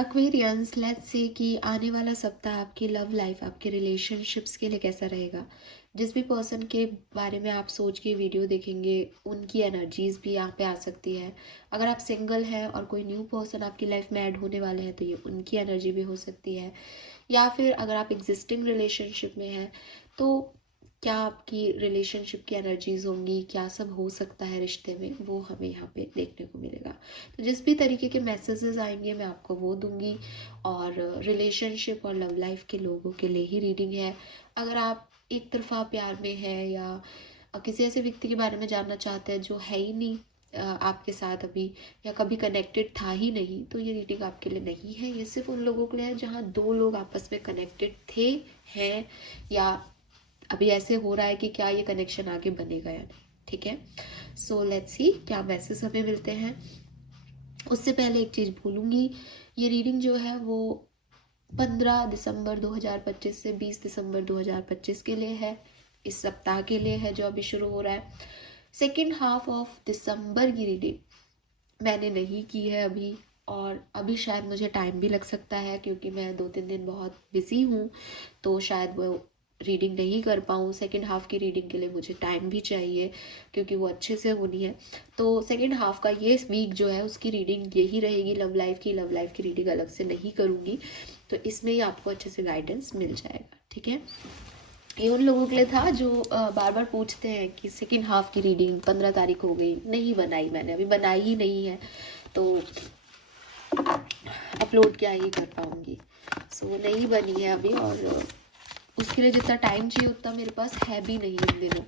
Aquarians, let's say कि आने वाला सप्ताह आपकी लव लाइफ, आपके रिलेशनशिप्स के लिए कैसा रहेगा। जिस भी पर्सन के बारे में आप सोच के वीडियो देखेंगे, उनकी एनर्जीज भी यहाँ पे आ सकती है। अगर आप सिंगल हैं और कोई न्यू पर्सन आपकी लाइफ में ऐड होने वाले हैं तो ये उनकी एनर्जी भी हो सकती है। या फिर अगर आप एग्जिस्टिंग रिलेशनशिप में हैं तो क्या आपकी रिलेशनशिप की एनर्जीज होंगी, क्या सब हो सकता है रिश्ते में, वो हमें यहाँ पे देखने को मिलेगा। तो जिस भी तरीके के मैसेजेस आएंगे मैं आपको वो दूंगी। और रिलेशनशिप और लव लाइफ के लोगों के लिए ही रीडिंग है। अगर आप एक तरफा प्यार में है या किसी ऐसे व्यक्ति के बारे में जानना चाहते हैं जो है ही नहीं आपके साथ अभी, या कभी कनेक्टेड था ही नहीं, तो ये रीडिंग आपके लिए नहीं है। ये सिर्फ उन लोगों के लिए है जहाँ दो लोग आपस में कनेक्टेड थे, हैं, या अभी ऐसे हो रहा है कि क्या ये कनेक्शन आगे बनेगा या नहीं। ठीक है, सो लेट्स सी क्या मैसेज हमें मिलते हैं। उससे पहले एक चीज़ भूलूंगी, ये रीडिंग जो है वो 15 दिसंबर 2025 से 20 दिसंबर 2025 के लिए है। इस सप्ताह के लिए है जो अभी शुरू हो रहा है। सेकेंड हाफ ऑफ दिसंबर की रीडिंग मैंने नहीं की है अभी, और अभी शायद मुझे टाइम भी लग सकता है क्योंकि मैं 2-3 दिन बहुत बिजी हूँ, तो शायद वो रीडिंग नहीं कर पाऊँ। सेकेंड हाफ की रीडिंग के लिए मुझे टाइम भी चाहिए क्योंकि वो अच्छे से होनी है। तो सेकेंड हाफ का ये वीक जो है उसकी रीडिंग यही रहेगी, लव लाइफ की रीडिंग अलग से नहीं करूँगी, तो इसमें ही आपको अच्छे से गाइडेंस मिल जाएगा। ठीक है, ये उन लोगों के लिए था जो बार बार पूछते हैं कि सेकेंड हाफ की रीडिंग 15 तारीख हो गई, नहीं बनाई, मैंने अभी बनाई ही नहीं है तो अपलोड क्या ही कर पाऊँगी। सो नहीं बनी है अभी, और उसके लिए जितना टाइम चाहिए उतना मेरे पास है भी नहीं इन दिनों।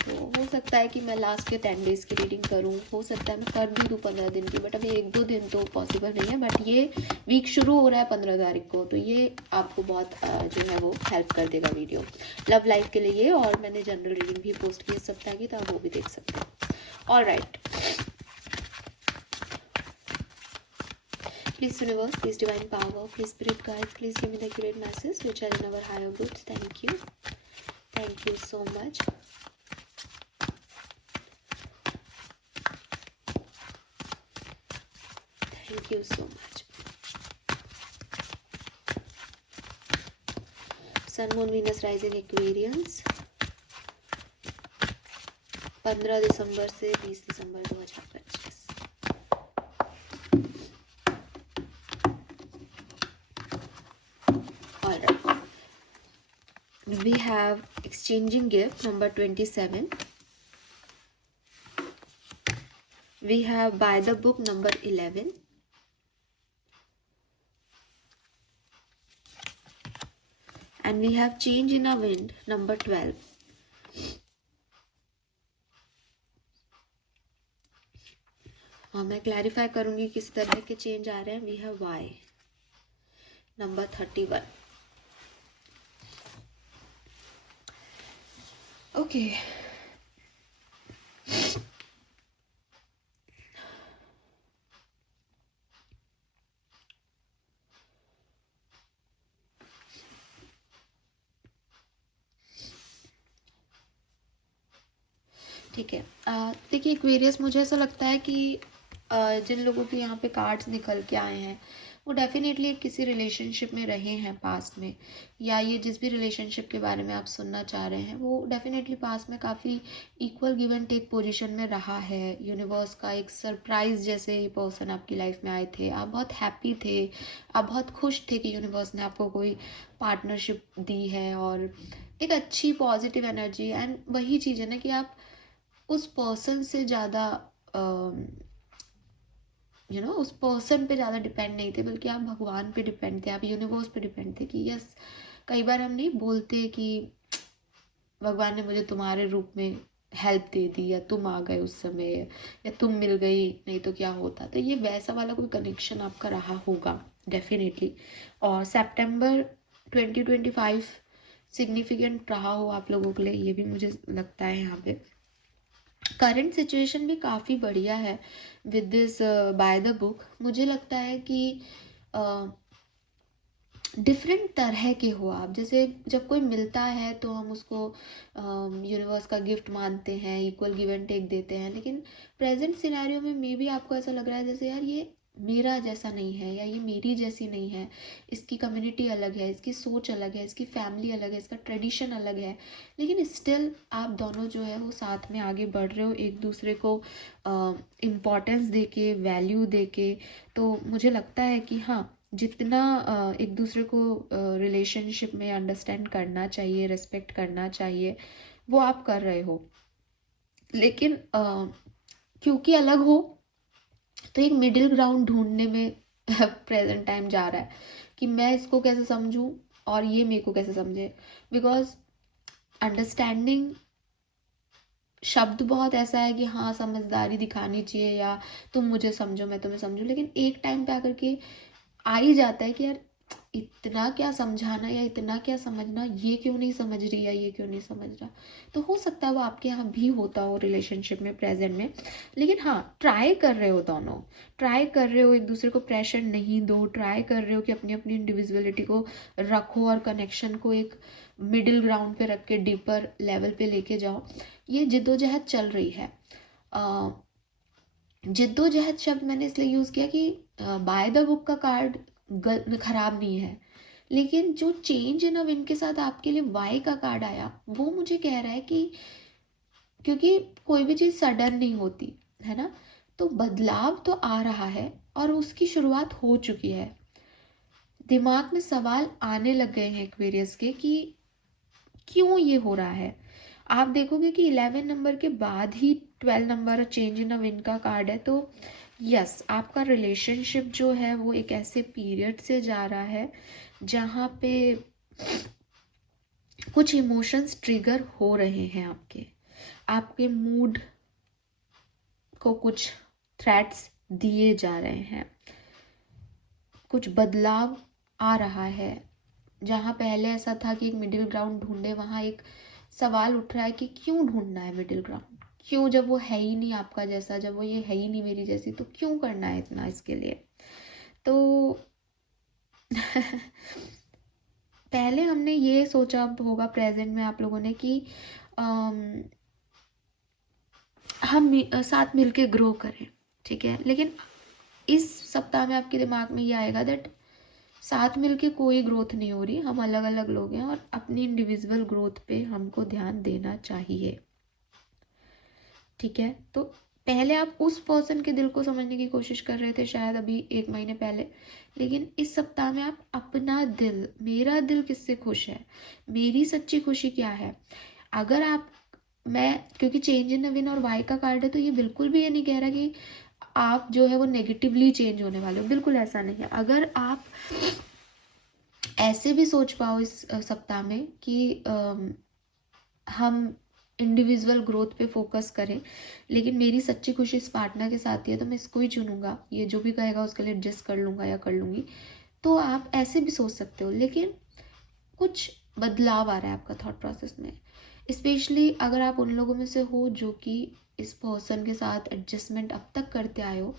तो हो सकता है कि मैं लास्ट के 10 डेज़ की रीडिंग करूं, हो सकता है मैं कर भी दूँ 15 दिन की, बट अभी 1-2 दिन तो पॉसिबल नहीं है। बट ये वीक शुरू हो रहा है 15 तारीख को, तो ये आपको बहुत जो है वो हेल्प कर देगा वीडियो लव लाइफ के लिए ये। और मैंने जनरल रीडिंग भी पोस्ट की इस सप्ताह की, तो आप वो भी देख सकते हैं। All right, please universe, please divine power, please spirit guides, please give me the accurate message which are in our higher goods. Thank you so much. Thank you so much. Sun, Moon, Venus, Rising, Aquarians, 15 दिसंबर से 20 दिसंबर 2025। Alright, we have exchanging gift number 27. We have by the book number 11. And we have change in a wind number 12. और मैं clarify करूंगी किस तरह के change आ रहे हैं। We have Y number 31। Okay, ठीक है। देखिए एक्वेरियस, मुझे ऐसा लगता है कि जिन लोगों के यहाँ पे कार्ड्स निकल के आए हैं वो डेफिनेटली किसी रिलेशनशिप में रहे हैं पास्ट में, या ये जिस भी रिलेशनशिप के बारे में आप सुनना चाह रहे हैं वो डेफिनेटली पास्ट में काफ़ी equal give and take position में रहा है। यूनिवर्स का एक सरप्राइज जैसे ये पर्सन आपकी लाइफ में आए थे, आप बहुत हैप्पी थे, आप बहुत खुश थे कि यूनिवर्स ने आपको कोई पार्टनरशिप दी है, और एक अच्छी पॉजिटिव एनर्जी। एंड वही चीज़ है ना कि आप उस पर्सन से ज़्यादा उस पर्सन पे ज़्यादा डिपेंड नहीं थे, बल्कि आप भगवान पे डिपेंड थे, आप यूनिवर्स पे डिपेंड थे। कि यस, कई बार हम नहीं बोलते कि भगवान ने मुझे तुम्हारे रूप में हेल्प दे दी, या तुम आ गए उस समय, या तुम मिल गई, नहीं तो क्या होता। तो ये वैसा वाला कोई कनेक्शन आपका रहा होगा डेफिनेटली। और सितंबर 2025 सिग्निफिकेंट रहा हो आप लोगों के लिए, ये भी मुझे लगता है। यहाँ पे करंट सिचुएशन भी काफ़ी बढ़िया है with this by the book. मुझे लगता है कि डिफरेंट तरह के हो आप। जैसे जब कोई मिलता है तो हम उसको यूनिवर्स का गिफ्ट मानते हैं, इक्वल गिव एंड टेक देते हैं, लेकिन प्रेजेंट सिनेरियो में मे बी आपको ऐसा लग रहा है जैसे यार ये मेरा जैसा नहीं है या ये मेरी जैसी नहीं है, इसकी कम्युनिटी अलग है, इसकी सोच अलग है, इसकी फैमिली अलग है, इसका ट्रेडिशन अलग है, लेकिन स्टिल आप दोनों जो है वो साथ में आगे बढ़ रहे हो, एक दूसरे को इम्पोर्टेंस दे के, वैल्यू दे के। तो मुझे लगता है कि हाँ, जितना एक दूसरे को रिलेशनशिप में अंडरस्टैंड करना चाहिए, रेस्पेक्ट करना चाहिए, वो आप कर रहे हो। लेकिन क्योंकि अलग हो तो एक मिडिल ग्राउंड ढूंढने में प्रेजेंट टाइम जा रहा है कि मैं इसको कैसे समझूं और ये मेरे को कैसे समझे। बिकॉज अंडरस्टैंडिंग शब्द बहुत ऐसा है कि हाँ समझदारी दिखानी चाहिए या तुम मुझे समझो मैं तुम्हें समझूं, लेकिन एक टाइम पे आकर के आ ही जाता है कि यार इतना क्या समझाना या इतना क्या समझना, ये क्यों नहीं समझ रही या ये क्यों नहीं समझ रहा। तो हो सकता है वो आपके यहाँ भी होता हो रिलेशनशिप में, प्रेजेंट में। लेकिन हाँ, ट्राई कर रहे हो, दोनों ट्राई कर रहे हो, एक दूसरे को प्रेशर नहीं दो, ट्राई कर रहे हो कि अपनी अपनी इंडिविजुअलिटी को रखो और कनेक्शन को एक मिडिल ग्राउंड पे रख के डीपर लेवल पे लेके जाओ। ये जिद्दोजहद चल रही है। जिद्दोजहद शब्द मैंने इसलिए यूज़ किया कि बाय द बुक का कार्ड खराब नहीं है, लेकिन जो चेंज इन अ विन के साथ आपके लिए वाई का कार्ड आया, वो मुझे कह रहा है कि क्योंकि कोई भी चीज़ सडन नहीं होती है ना, तो बदलाव तो आ रहा है और उसकी शुरुआत हो चुकी है। दिमाग में सवाल आने लग गए हैं एक्वेरियस के कि क्यों ये हो रहा है। आप देखोगे कि 11 नंबर के बाद ही 12 number change in a win का कार्ड है। तो यस, आपका रिलेशनशिप जो है वो एक ऐसे पीरियड से जा रहा है जहाँ पे कुछ इमोशंस ट्रिगर हो रहे हैं, आपके मूड को कुछ थ्रेट्स दिए जा रहे हैं, कुछ बदलाव आ रहा है। जहाँ पहले ऐसा था कि एक मिडिल ग्राउंड ढूंढे, वहाँ एक सवाल उठ रहा है कि क्यों ढूंढना है मिडिल ग्राउंड, क्यों, जब वो है ही नहीं आपका जैसा, जब वो ये है ही नहीं मेरी जैसी, तो क्यों करना है इतना इसके लिए। तो पहले हमने ये सोचा होगा प्रेजेंट में आप लोगों ने कि हम साथ मिलके ग्रो करें, ठीक है। लेकिन इस सप्ताह में आपके दिमाग में ये आएगा दैट साथ मिलके कोई ग्रोथ नहीं हो रही, हम अलग अलग लोग हैं और अपनी इंडिविजुअल ग्रोथ पे हमको ध्यान देना चाहिए, ठीक है। तो पहले आप उस पर्सन के दिल को समझने की कोशिश कर रहे थे शायद अभी 1 महीने पहले, लेकिन इस सप्ताह में आप अपना दिल, मेरा दिल किससे खुश है, मेरी सच्ची खुशी क्या है। अगर आप, मैं क्योंकि चेंज इन विन और वाई का कार्ड है, तो ये बिल्कुल भी ये नहीं कह रहा कि आप जो है वो नेगेटिवली चेंज होने वाले हो, बिल्कुल ऐसा नहीं है। अगर आप ऐसे भी सोच पाओ इस सप्ताह में कि हम इंडिविजुअल ग्रोथ पे फोकस करें, लेकिन मेरी सच्ची खुशी इस पार्टनर के साथ ही है, तो मैं इसको ही चुनूंगा, ये जो भी कहेगा उसके लिए एडजस्ट कर लूंगा या कर लूंगी। तो आप ऐसे भी सोच सकते हो, लेकिन कुछ बदलाव आ रहा है आपका थॉट प्रोसेस में। स्पेशली अगर आप उन लोगों में से हो जो कि इस पर्सन के साथ एडजस्टमेंट अब तक करते आए हो,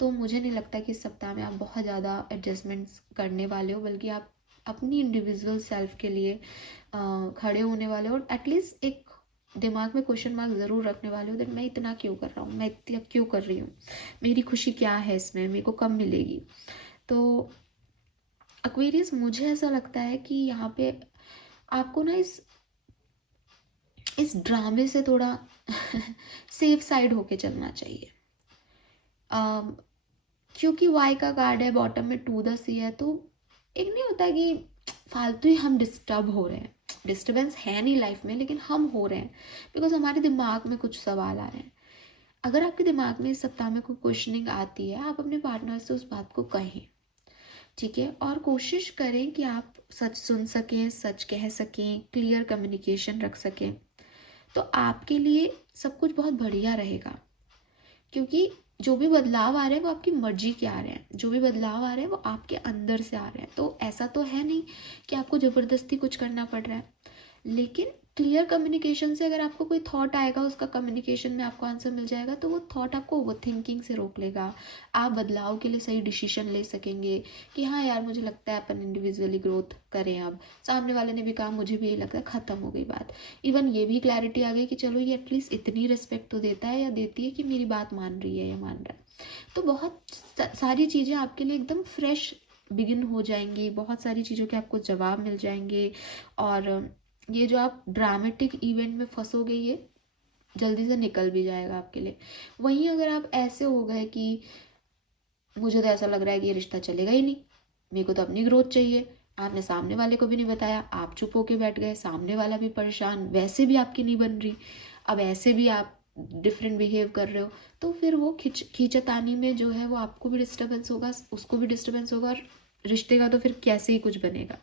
तो मुझे नहीं लगता कि इस सप्ताह में आप बहुत ज़्यादा एडजस्टमेंट्स करने वाले हो, बल्कि आप अपनी इंडिविजुअल सेल्फ के लिए खड़े होने वाले हो। एटलीस्ट एक दिमाग में क्वेश्चन मार्क ज़रूर रखने वाले हो दैट मैं इतना क्यों कर रहा हूँ, मैं इतना क्यों कर रही हूँ, मेरी खुशी क्या है इसमें, मेरे को कब मिलेगी। तो एक्वेरियस, मुझे ऐसा लगता है कि यहाँ पे आपको ना इस ड्रामे से थोड़ा सेफ साइड होके चलना चाहिए। क्योंकि वाई का कार्ड है, बॉटम में 2 द सी है, तो एक नहीं होता कि फालतू ही हम डिस्टर्ब हो रहे हैं। डिस्टर्बेंस है नहीं लाइफ में, लेकिन हम हो रहे हैं बिकॉज हमारे दिमाग में कुछ सवाल आ रहे हैं। अगर आपके दिमाग में इस सप्ताह में कोई क्वेश्चनिंग आती है, आप अपने पार्टनर से उस बात को कहें, ठीक है। और कोशिश करें कि आप सच सुन सकें, सच कह सकें, क्लियर कम्युनिकेशन रख सकें, तो आपके लिए सब कुछ बहुत बढ़िया रहेगा। क्योंकि जो भी बदलाव आ रहे हैं वो आपकी मर्जी के आ रहे हैं, जो भी बदलाव आ रहे हैं वो आपके अंदर से आ रहे हैं। तो ऐसा तो है नहीं कि आपको ज़बरदस्ती कुछ करना पड़ रहा है, लेकिन क्लियर कम्युनिकेशन से अगर आपको कोई थॉट आएगा, उसका कम्युनिकेशन में आपको आंसर मिल जाएगा, तो वो थॉट आपको ओवर थिंकिंग से रोक लेगा। आप बदलाव के लिए सही डिसीजन ले सकेंगे कि हाँ यार, मुझे लगता है अपन इंडिविजुअली ग्रोथ करें। अब सामने वाले ने भी कहा, मुझे भी यही लगता है, ख़त्म हो गई बात। इवन ये भी क्लैरिटी आ गई कि चलो ये एटलीस्ट इतनी रिस्पेक्ट तो देता है या देती है कि मेरी बात मान रही है या मान रहा है। तो बहुत सारी चीज़ें आपके लिए एकदम फ्रेश बिगिन हो जाएंगी, बहुत सारी चीज़ों के आपको जवाब मिल जाएंगे। और ये जो आप ड्रामेटिक इवेंट में फंसोगे ये जल्दी से निकल भी जाएगा आपके लिए। वहीं अगर आप ऐसे हो गए कि मुझे तो ऐसा लग रहा है कि ये रिश्ता चलेगा ही नहीं, मेरे को तो अपनी ग्रोथ चाहिए, आपने सामने वाले को भी नहीं बताया, आप चुप होके बैठ गए, सामने वाला भी परेशान, वैसे भी आपकी नहीं बन रही, अब ऐसे भी आप डिफरेंट बिहेव कर रहे हो, तो फिर वो खींचतानी में जो है वो आपको भी डिस्टर्बेंस होगा, उसको भी डिस्टर्बेंस होगा, और रिश्ते का तो फिर कैसे ही कुछ बनेगा।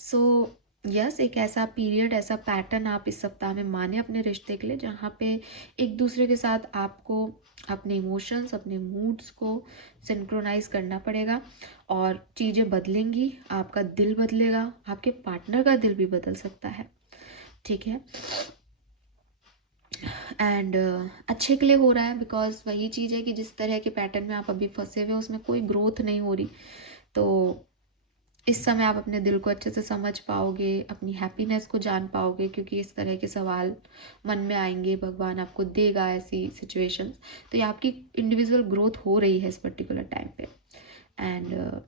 सो यस, एक ऐसा पीरियड, ऐसा पैटर्न आप इस सप्ताह में माने अपने रिश्ते के लिए, जहाँ पे एक दूसरे के साथ आपको अपने इमोशंस, अपने मूड्स को सिंक्रोनाइज करना पड़ेगा, और चीज़ें बदलेंगी, आपका दिल बदलेगा, आपके पार्टनर का दिल भी बदल सकता है, ठीक है। एंड अच्छे के लिए हो रहा है, बिकॉज वही चीज़ है कि जिस तरह के पैटर्न में आप अभी फंसे हुए हो उसमें कोई ग्रोथ नहीं हो रही, तो इस समय आप अपने दिल को अच्छे से समझ पाओगे, अपनी हैप्पीनेस को जान पाओगे, क्योंकि इस तरह के सवाल मन में आएंगे, भगवान आपको देगा ऐसी सिचुएशंस। तो ये आपकी इंडिविजुअल ग्रोथ हो रही है इस पर्टिकुलर टाइम पे। एंड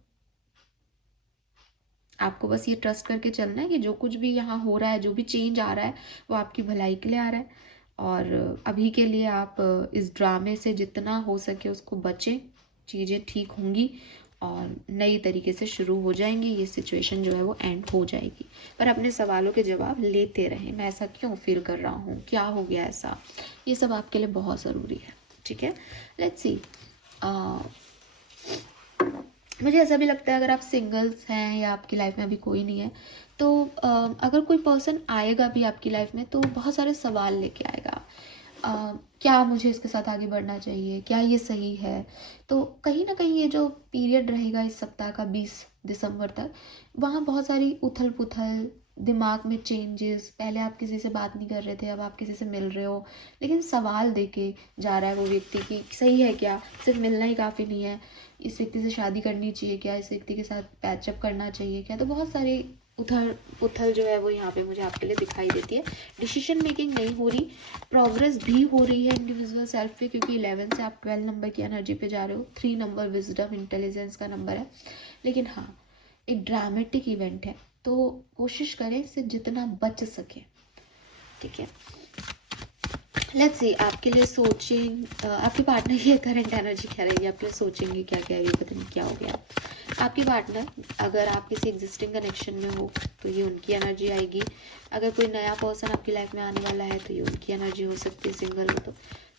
आपको बस ये ट्रस्ट करके चलना है कि जो कुछ भी यहाँ हो रहा है, जो भी चेंज आ रहा है, वो आपकी भलाई के लिए आ रहा है। और अभी के लिए आप इस ड्रामे से जितना हो सके उसको बचें, चीज़ें ठीक होंगी और नई तरीके से शुरू हो जाएंगी, ये सिचुएशन जो है वो एंड हो जाएगी। पर अपने सवालों के जवाब लेते रहें, मैं ऐसा क्यों फील कर रहा हूँ, क्या हो गया ऐसा, ये सब आपके लिए बहुत ज़रूरी है, ठीक है। लेट्स सी, मुझे ऐसा भी लगता है अगर आप सिंगल्स हैं या आपकी लाइफ में अभी कोई नहीं है, तो अगर कोई पर्सन आएगा भी आपकी लाइफ में तो बहुत सारे सवाल लेके आएगा। क्या मुझे इसके साथ आगे बढ़ना चाहिए, क्या ये सही है। तो कहीं ना कहीं ये जो पीरियड रहेगा इस सप्ताह का 20 दिसंबर तक, वहाँ बहुत सारी उथल पुथल, दिमाग में चेंजेस, पहले आप किसी से बात नहीं कर रहे थे, अब आप किसी से मिल रहे हो, लेकिन सवाल देके जा रहा है वो व्यक्ति कि सही है क्या, सिर्फ मिलना ही काफ़ी नहीं है, इस व्यक्ति से शादी करनी चाहिए क्या, इस व्यक्ति के साथ पैचअप करना चाहिए क्या। तो बहुत सारी उथल पुथल जो है वो यहाँ पे मुझे आपके लिए दिखाई देती है। डिसीजन मेकिंग नहीं हो रही, प्रोग्रेस भी हो रही है इंडिविजुअल सेल्फ पे, क्योंकि 11 से आप 12 नंबर की एनर्जी पे जा रहे हो, 3 नंबर विजडम इंटेलिजेंस का नंबर है। लेकिन हाँ, एक ड्रामेटिक इवेंट है, तो कोशिश करें इससे जितना बच सके, ठीक है। लेट्स सी, आपके लिए सोचें, आपके पार्टनर की करंट एनर्जी क्या रहेगी, आपके लिए सोचेंगे क्या क्या, ये पता नहीं क्या हो गया। आपके पार्टनर, अगर आप किसी एग्जिस्टिंग कनेक्शन में हो तो ये उनकी एनर्जी आएगी, अगर कोई नया पर्सन आपकी लाइफ में आने वाला है तो ये उनकी एनर्जी हो सकती है, सिंगल हो तो।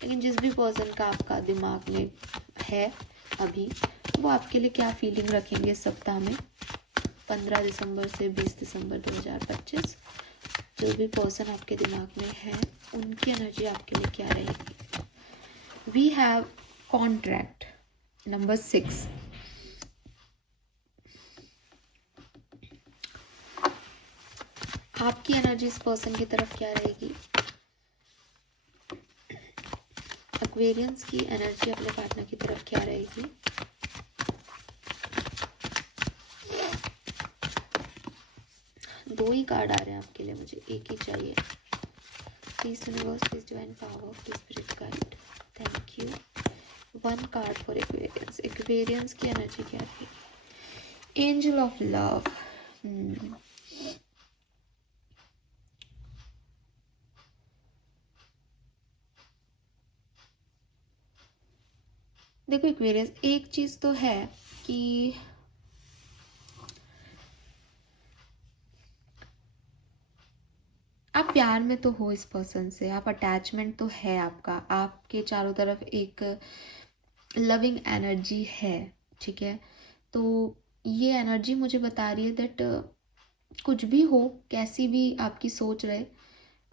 लेकिन जिस भी पर्सन का आपका दिमाग में है अभी, वो आपके लिए क्या फीलिंग रखेंगे इस सप्ताह में, 15 दिसंबर से 20 दिसंबर 2025। जो भी पर्सन आपके दिमाग में है उनकी एनर्जी आपके लिए क्या रहेगी। We have contract number 6। आपकी एनर्जी इस पर्सन की तरफ क्या रहेगी। एक्वेरियंस की एनर्जी अपने पार्टनर की तरफ क्या रहेगी। दो ही कार्ड आ रहे हैं आपके लिए, मुझे एक ही चाहिए। Please universe, please divine power, please spirit guide, thank you. One card for Aquarians. Aquarians की एनर्जी क्या रहेगी। Angel of love. देखो एक्वेरियंस, एक चीज तो है कि आप प्यार में तो हो इस पर्सन से, आप अटैचमेंट तो है आपका, आपके चारों तरफ एक लविंग एनर्जी है, ठीक है। तो ये एनर्जी मुझे बता रही है दैट कुछ भी हो, कैसी भी आपकी सोच रहे,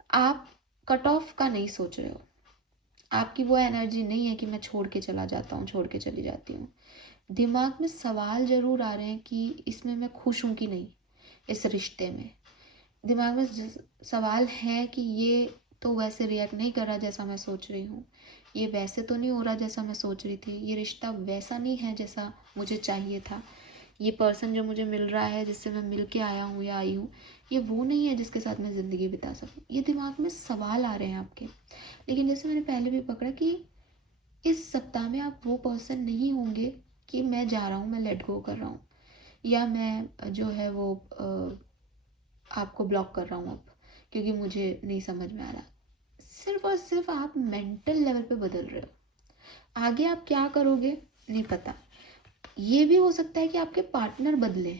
आप कट ऑफ का नहीं सोच रहे हो। आपकी वो एनर्जी नहीं है कि मैं छोड़ के चला जाता हूँ, छोड़ के चली जाती हूँ। दिमाग में सवाल जरूर आ रहे हैं कि इसमें मैं खुश हूँ कि नहीं, इस रिश्ते में। दिमाग में सवाल है कि ये तो वैसे रिएक्ट नहीं कर रहा जैसा मैं सोच रही हूँ, ये वैसे तो नहीं हो रहा जैसा मैं सोच रही थी, ये रिश्ता वैसा नहीं है जैसा मुझे चाहिए था, ये पर्सन जो मुझे मिल रहा है, जिससे मैं मिल के आया हूँ या आई हूँ, ये वो नहीं है जिसके साथ मैं ज़िंदगी बिता सकूँ। ये दिमाग में सवाल आ रहे हैं आपके। लेकिन जैसे मैंने पहले भी पकड़ा कि इस सप्ताह में आप वो पर्सन नहीं होंगे कि मैं जा रहा हूँ, मैं लेट गो कर रहा हूँ, या मैं जो है वो आपको ब्लॉक कर रहा हूँ अब क्योंकि मुझे नहीं समझ में आ रहा। सिर्फ और सिर्फ आप मेंटल लेवल पे बदल रहे हो। आगे आप क्या करोगे नहीं पता। ये भी हो सकता है कि आपके पार्टनर बदले।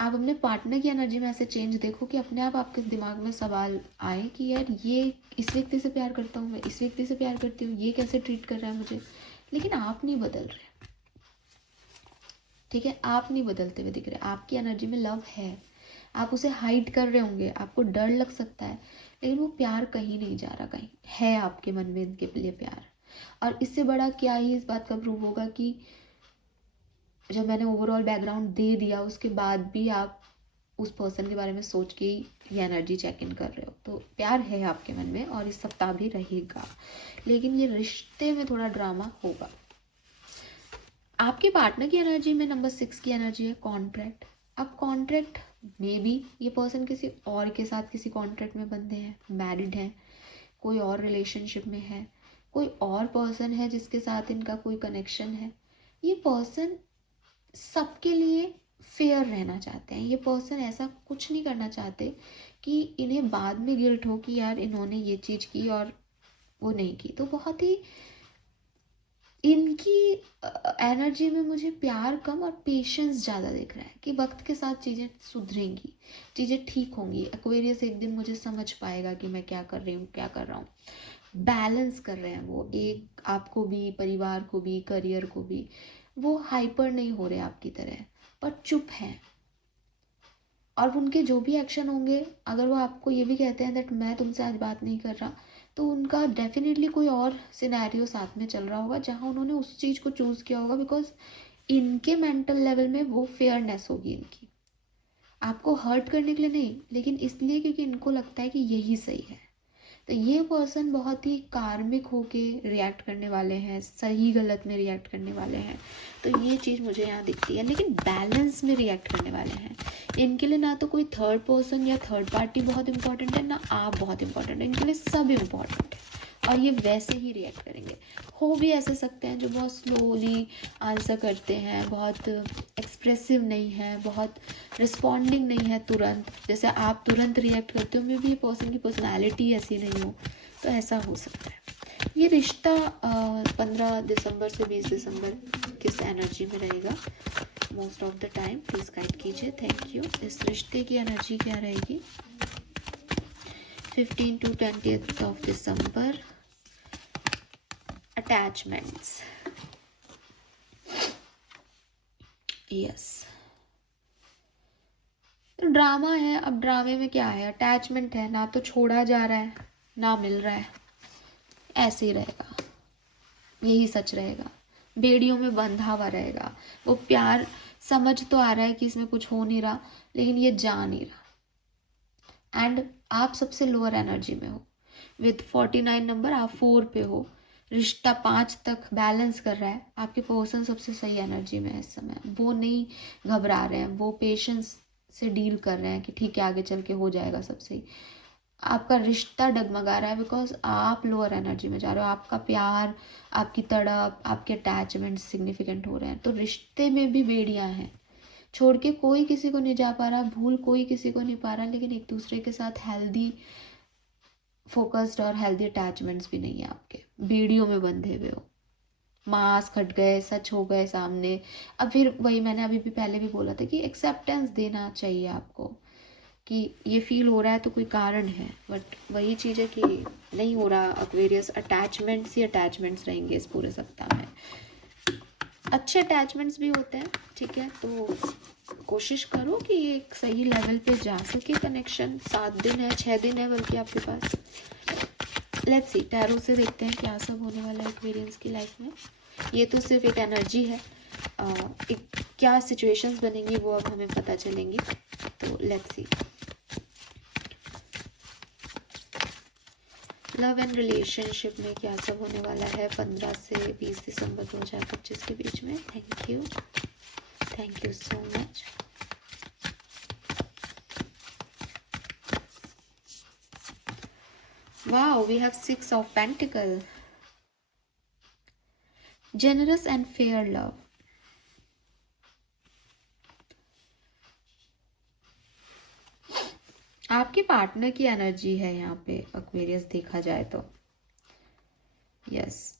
आप अपने पार्टनर की एनर्जी में ऐसे चेंज देखो कि अपने आप आपके दिमाग में सवाल आए कि यार ये इस व्यक्ति से प्यार करता हूँ, मैं इस व्यक्ति से प्यार करती हूँ, ये कैसे ट्रीट कर रहा है मुझे। लेकिन आप नहीं बदल रहे, ठीक है, आप नहीं बदलते हुए दिख रहे। आपकी एनर्जी में लव है, आप उसे हाइड कर रहे होंगे, आपको डर लग सकता है, लेकिन वो प्यार कहीं नहीं जा रहा, कहीं है आपके मन में इनके लिए प्यार। और इससे बड़ा क्या ही इस बात का प्रूव होगा कि जब मैंने ओवरऑल बैकग्राउंड दे दिया उसके बाद भी आप उस पर्सन के बारे में सोच के ये एनर्जी चेक इन कर रहे हो। तो प्यार है आपके मन में और इस सप्ताह भी रहेगा, लेकिन ये रिश्ते में थोड़ा ड्रामा होगा। आपके पार्टनर की एनर्जी में नंबर 6 की एनर्जी है कॉन्ट्रैक्ट। अब कॉन्ट्रैक्ट में भी ये पर्सन किसी और के साथ किसी कॉन्ट्रैक्ट में बंधे हैं, मैरिड हैं, कोई और रिलेशनशिप में है, कोई और पर्सन है जिसके साथ इनका कोई कनेक्शन है। ये पर्सन सबके लिए फेयर रहना चाहते हैं। ये पर्सन ऐसा कुछ नहीं करना चाहते कि इन्हें बाद में गिल्ट हो कि यार इन्होंने ये चीज़ की और वो नहीं की। तो बहुत ही इनकी एनर्जी में मुझे प्यार कम और पेशेंस ज़्यादा दिख रहा है कि वक्त के साथ चीज़ें सुधरेंगी, चीज़ें ठीक होंगी। एक्वेरियस एक दिन मुझे समझ पाएगा कि मैं क्या कर रही हूँ, क्या कर रहा हूँ। बैलेंस कर रहे हैं वो, एक आपको भी, परिवार को भी, करियर को भी। वो हाइपर नहीं हो रहे आपकी तरह, पर चुप हैं। और उनके जो भी एक्शन होंगे, अगर वो आपको ये भी कहते हैं दैट मैं तुमसे आज बात नहीं कर रहा, तो उनका डेफिनेटली कोई और सिनेरियो साथ में चल रहा होगा जहाँ उन्होंने उस चीज़ को चूज़ किया होगा, बिकॉज इनके मेंटल लेवल में वो फेयरनेस होगी इनकी। आपको हर्ट करने के लिए नहीं, लेकिन इसलिए क्योंकि इनको लगता है कि यही सही है। तो ये पर्सन बहुत ही कार्मिक होके रिएक्ट करने वाले हैं, सही गलत में रिएक्ट करने वाले हैं। तो ये चीज़ मुझे यहाँ दिखती है, लेकिन बैलेंस में रिएक्ट करने वाले हैं। इनके लिए ना तो कोई थर्ड पर्सन या थर्ड पार्टी बहुत इंपॉर्टेंट है, ना आप बहुत इंपॉर्टेंट है। इनके लिए सब इम्पॉर्टेंट है और ये वैसे ही रिएक्ट करेंगे। हो भी ऐसे सकते हैं जो बहुत स्लोली आंसर करते हैं, बहुत एक्सप्रेसिव नहीं है, बहुत रिस्पॉन्डिंग नहीं है तुरंत, जैसे आप तुरंत रिएक्ट करते हो। मे बी ये पर्सन की पर्सनैलिटी ऐसी नहीं हो, तो ऐसा हो सकता है। ये रिश्ता 15 दिसंबर से 20 दिसंबर किस एनर्जी में रहेगा most of the time, please guide कीजिए, थैंक यू। इस रिश्ते की एनर्जी क्या रहेगी 15 to 20th of December? Attachments, yes, drama है। अब ड्रामे में क्या है, अटैचमेंट है, ना तो छोड़ा जा रहा है ना मिल रहा है, ऐसे ही रहेगा, यही सच रहेगा, बेड़ियों में बंधा हुआ रहेगा। वो प्यार समझ तो आ रहा है कि इसमें कुछ हो नहीं रहा, लेकिन ये जा नहीं रहा। एंड आप सबसे लोअर एनर्जी में हो, विद 49 नंबर आप 4 पे हो। रिश्ता 5 तक बैलेंस कर रहा है। आपके पर्सन सबसे सही एनर्जी में है इस समय। वो नहीं घबरा रहे हैं, वो पेशेंस से डील कर रहे हैं कि ठीक है आगे चल के हो जाएगा सब सही। आपका रिश्ता डगमगा रहा है बिकॉज आप लोअर एनर्जी में जा रहे हो। आपका प्यार, आपकी तड़प, आपके अटैचमेंट सिग्निफिकेंट हो रहे हैं। तो रिश्ते में भी बेड़ियां हैं, छोड़ के कोई किसी को नहीं जा पा रहा, भूल कोई किसी को नहीं पा रहा, लेकिन एक दूसरे के साथ हेल्दी फोकस्ड और हेल्दी अटैचमेंट्स भी नहीं है आपके। बेड़ियों में बंधे हुए हो, मास्क हट गए, सच हो गए सामने। अब फिर वही मैंने अभी भी पहले भी बोला था कि एक्सेप्टेंस देना चाहिए आपको कि ये फील हो रहा है तो कोई कारण है, बट वही चीज़ है कि नहीं हो रहा। एक्वेरियस अटैचमेंट्स ही अटैचमेंट्स रहेंगे इस पूरे सप्ताह में। अच्छे अटैचमेंट्स भी होते हैं, ठीक है, तो कोशिश करो कि एक सही लेवल पे जा सके कनेक्शन। 7 दिन है, 6 दिन है बल्कि आपके पास। लेट्स सी, टैरो से देखते हैं क्या सब होने वाला है एक्वेरियंस की लाइफ में। ये तो सिर्फ एक एनर्जी है, क्या सिचुएशंस बनेंगी वो अब हमें पता चलेंगी। तो let's see, love and relationship में क्या सब होने वाला है 15 से 20 दिसंबर 2025 के बीच में। Thank you so much. Wow, we have 6 of Pentacle. Generous and fair love. आपके पार्टनर की एनर्जी है यहाँ पे एक्वेरियस, देखा जाए तो। यस,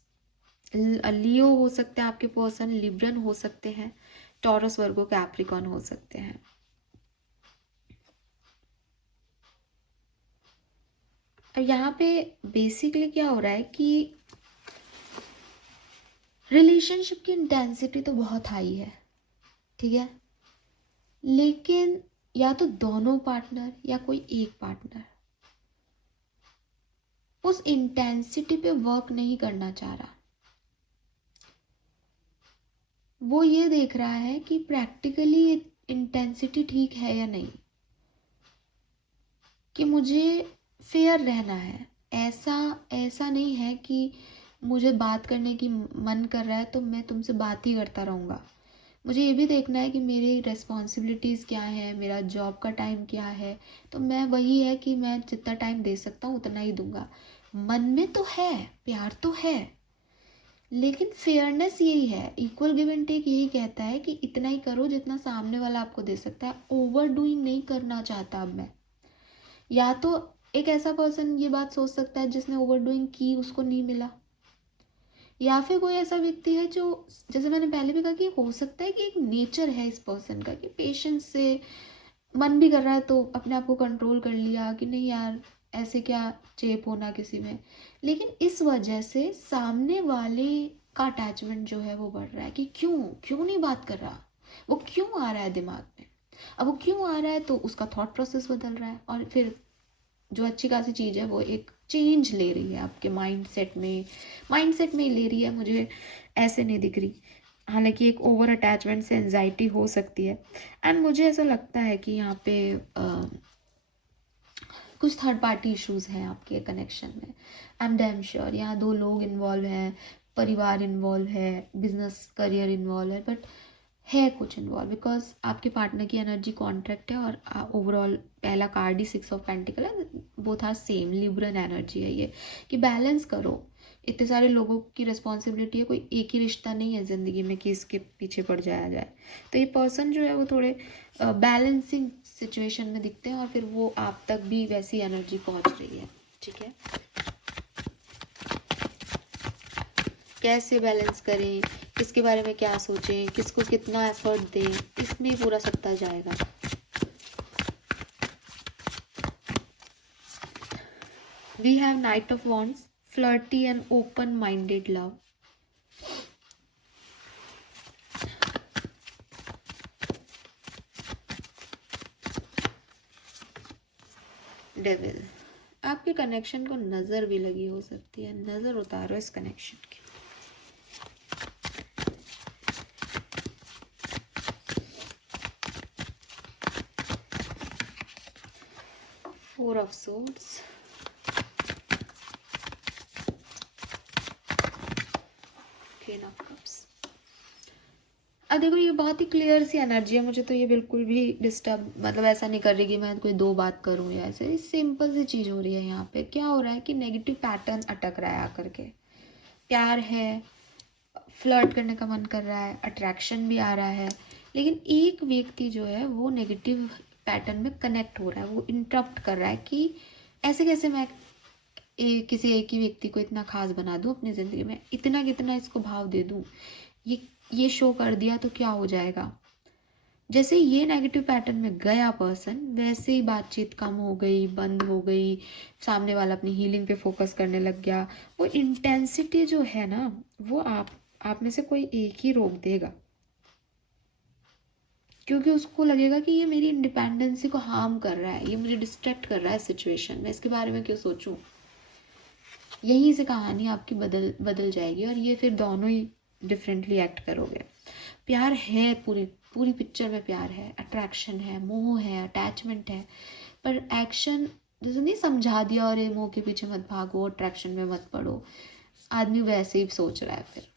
लियो हो सकते हैं आपके पर्सन, लिब्रन हो सकते हैं, टॉरस, वर्गो, कैप्रिकॉन हो सकते हैं। और यहाँ पे बेसिकली क्या हो रहा है कि रिलेशनशिप की इंटेंसिटी तो बहुत हाई है, ठीक है, लेकिन या तो दोनों पार्टनर या कोई एक पार्टनर उस इंटेंसिटी पे वर्क नहीं करना चाह रहा। वो ये देख रहा है कि प्रैक्टिकली इंटेंसिटी ठीक है या नहीं, कि मुझे फेयर रहना है। ऐसा ऐसा नहीं है कि मुझे बात करने की मन कर रहा है तो मैं तुमसे बात ही करता रहूँगा। मुझे ये भी देखना है कि मेरी रिस्पॉन्सिबिलिटीज़ क्या है, मेरा जॉब का टाइम क्या है, तो मैं वही है कि मैं जितना टाइम दे सकता हूँ उतना ही दूंगा। मन में तो है, प्यार तो है, लेकिन फेयरनेस यही है, इक्वल गिव एंड टेक यही कहता है कि इतना ही करो जितना सामने वाला आपको दे सकता है। ओवर डूइंग नहीं करना चाहता अब मैं। या तो एक ऐसा पर्सन ये बात सोच सकता है जिसने ओवर डूइंग की उसको नहीं मिला, या फिर कोई ऐसा व्यक्ति है जो, जैसे मैंने पहले भी कहा कि हो सकता है कि एक नेचर है इस पर्सन का कि पेशेंस से मन भी कर रहा है तो अपने आप को कंट्रोल कर लिया कि नहीं यार ऐसे क्या चेप होना किसी में, लेकिन इस वजह से सामने वाले का अटैचमेंट जो है वो बढ़ रहा है कि क्यों क्यों नहीं बात कर रहा, वो क्यों आ रहा है दिमाग में। अब वो क्यों आ रहा है तो उसका थॉट प्रोसेस बदल रहा है, और फिर जो अच्छी खासी चीज़ है वो एक चेंज ले रही है आपके माइंडसेट में ही ले रही है। मुझे ऐसे नहीं दिख रही, हालांकि एक ओवर अटैचमेंट से एंजाइटी हो सकती है। एंड मुझे ऐसा लगता है कि यहाँ पे कुछ थर्ड पार्टी इश्यूज हैं आपके कनेक्शन में। आई एम डैम श्योर यहाँ दो लोग इन्वॉल्व हैं, परिवार इन्वॉल्व है, बिजनेस करियर इन्वॉल्व है, बट है कुछ इन्वॉल्व, बिकॉज आपके पार्टनर की एनर्जी कॉन्ट्रैक्ट है और ओवरऑल पहला कार्ड ही 6 ऑफ पेंटिकल है, बोथ आर सेम, लिबरन एनर्जी है ये, कि बैलेंस करो। इतने सारे लोगों की रिस्पॉन्सिबिलिटी है, कोई एक ही रिश्ता नहीं है ज़िंदगी में कि इसके पीछे पड़ जाया जाए। तो ये पर्सन जो है वो थोड़े बैलेंसिंग सिचुएशन में दिखते हैं, और फिर वो आप तक भी वैसी एनर्जी पहुंच रही है, ठीक है। कैसे बैलेंस करें, किसके बारे में क्या सोचें, किसको कितना एफर्ट दें, इसमें पूरा सप्ताह जाएगा। We have knight of wands, flirty and open minded love. Devil, आपके कनेक्शन को नजर भी लगी हो सकती है, नजर उतारो इस कनेक्शन की। Four of Swords, Queen of Cups। अब देखो ये बहुत ही क्लियर सी एनर्जी है, मुझे तो ये बिल्कुल भी डिस्टर्ब, मतलब ऐसा नहीं कर रही कि मैं कोई दो बात करूं या ऐसे, सिंपल सी चीज़ हो रही है। यहाँ पे क्या हो रहा है कि नेगेटिव पैटर्न अटक रहा है आकर के। प्यार है, फ्लर्ट करने का मन कर रहा है, अट्रैक्शन भी आ रहा है, लेकिन एक व्यक्ति जो है वो नेगेटिव पैटर्न में कनेक्ट हो रहा है, वो इंटरप्ट कर रहा है कि ऐसे कैसे मैं किसी एक ही व्यक्ति को इतना खास बना दूं अपनी ज़िंदगी में, इतना कितना इसको भाव दे दूं, ये शो कर दिया तो क्या हो जाएगा। जैसे ये नेगेटिव पैटर्न में गया पर्सन, वैसे ही बातचीत कम हो गई, बंद हो गई, सामने वाला अपनी हीलिंग पे फोकस करने लग गया। वो इंटेंसिटी जो है ना, वो आप में से कोई एक ही रोक देगा, क्योंकि उसको लगेगा कि ये मेरी इंडिपेंडेंसी को हार्म कर रहा है, ये मुझे डिस्ट्रैक्ट कर रहा है सिचुएशन में, इसके बारे में क्यों सोचूं। यहीं से कहानी आपकी बदल जाएगी, और ये फिर दोनों ही डिफरेंटली एक्ट करोगे। प्यार है, पूरी पूरी पिक्चर में प्यार है, अट्रैक्शन है, मोह है, अटैचमेंट है, पर एक्शन जैसे नहीं समझा दिया और ये मोह के पीछे मत भागो, अट्रैक्शन में मत पड़ो, आदमी वैसे ही सोच रहा है फिर।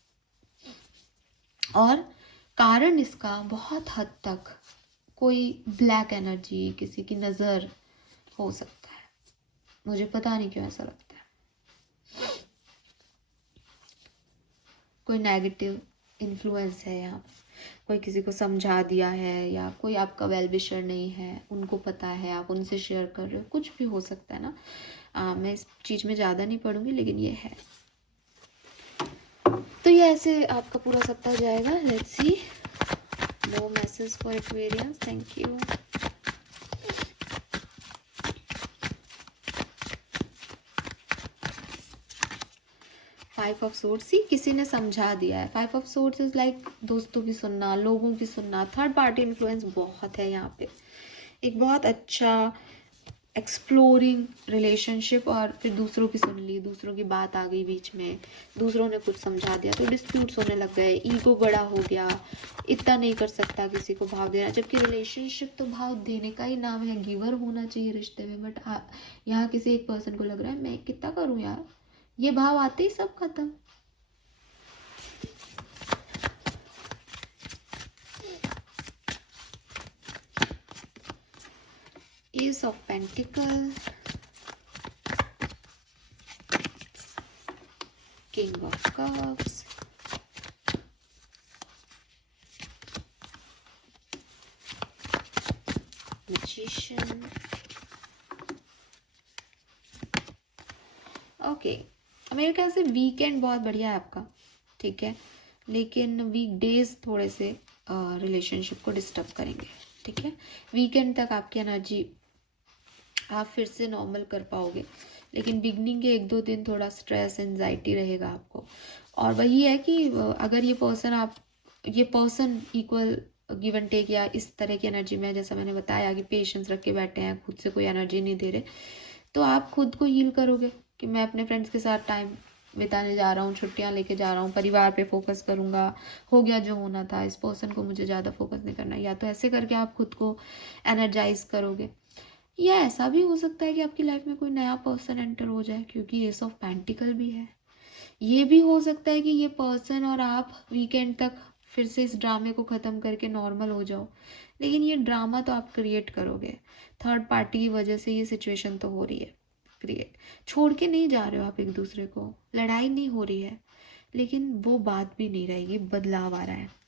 और कारण इसका बहुत हद तक कोई ब्लैक एनर्जी, किसी की नज़र हो सकता है, मुझे पता नहीं क्यों ऐसा लगता है। कोई नेगेटिव इन्फ्लुएंस है यहाँ पे, कोई किसी को समझा दिया है या कोई आपका वेल विशर नहीं है, उनको पता है, आप उनसे शेयर कर रहे हो, कुछ भी हो सकता है ना। मैं इस चीज़ में ज़्यादा नहीं पढ़ूंगी, लेकिन ये है। तो ये ऐसे आपका पूरा सप्ताह जाएगा। Let's see no message for Aquarians. Thank you. Five of swords, see किसी ने समझा दिया है। Five of swords is like दोस्तों की सुनना, लोगों की सुनना, थर्ड पार्टी इन्फ्लुएंस बहुत है यहाँ पे। एक बहुत अच्छा एक्सप्लोरिंग रिलेशनशिप, और फिर दूसरों की सुन ली, दूसरों की बात आ गई बीच में, दूसरों ने कुछ समझा दिया तो डिस्प्यूट्स होने लग गए, ईगो बड़ा हो गया, इतना नहीं कर सकता किसी को भाव देना। जबकि रिलेशनशिप तो भाव देने का ही नाम है, गिवर होना चाहिए रिश्ते में। बट यहाँ किसी एक पर्सन को लग रहा है मैं कितना करूँ यार, ये भाव आते ही सब खत्म। Ace of Pentacles, King of Cups, Magician. Okay, मेरे ख्याल से वीकेंड बहुत बढ़िया है आपका, ठीक है, लेकिन वीकडेज थोड़े से रिलेशनशिप को डिस्टर्ब करेंगे, ठीक है। वीकेंड तक आपकी एनर्जी आप फिर से नॉर्मल कर पाओगे, लेकिन बिगनिंग के 1-2 दिन थोड़ा स्ट्रेस एंजाइटी रहेगा आपको। और वही है कि अगर ये person equal give and take या इस तरह की एनर्जी में, जैसा मैंने बताया कि पेशेंस रख के बैठे हैं, खुद से कोई एनर्जी नहीं दे रहे, तो आप खुद को हील करोगे कि मैं अपने फ्रेंड्स के साथ टाइम बिताने जा रहा हूँ, छुट्टियाँ लेके जा रहा हूँ, परिवार पे फोकस करूँगा, हो गया जो होना था, इस पर्सन को मुझे ज़्यादा फोकस नहीं करना। या तो ऐसे करके आप खुद को एनर्जाइज करोगे, या ऐसा भी हो सकता है कि आपकी लाइफ में कोई नया पर्सन एंटर हो जाए, क्योंकि एस ऑफ पेंटिकल भी है। ये भी हो सकता है कि ये पर्सन और आप वीकेंड तक फिर से इस ड्रामे को ख़त्म करके नॉर्मल हो जाओ, लेकिन ये ड्रामा तो आप क्रिएट करोगे। थर्ड पार्टी की वजह से ये सिचुएशन तो हो रही है क्रिएट। छोड़ के नहीं जा रहे हो आप एक दूसरे को, लड़ाई नहीं हो रही है, लेकिन वो बात भी नहीं रहेगी, बदलाव आ रहा है।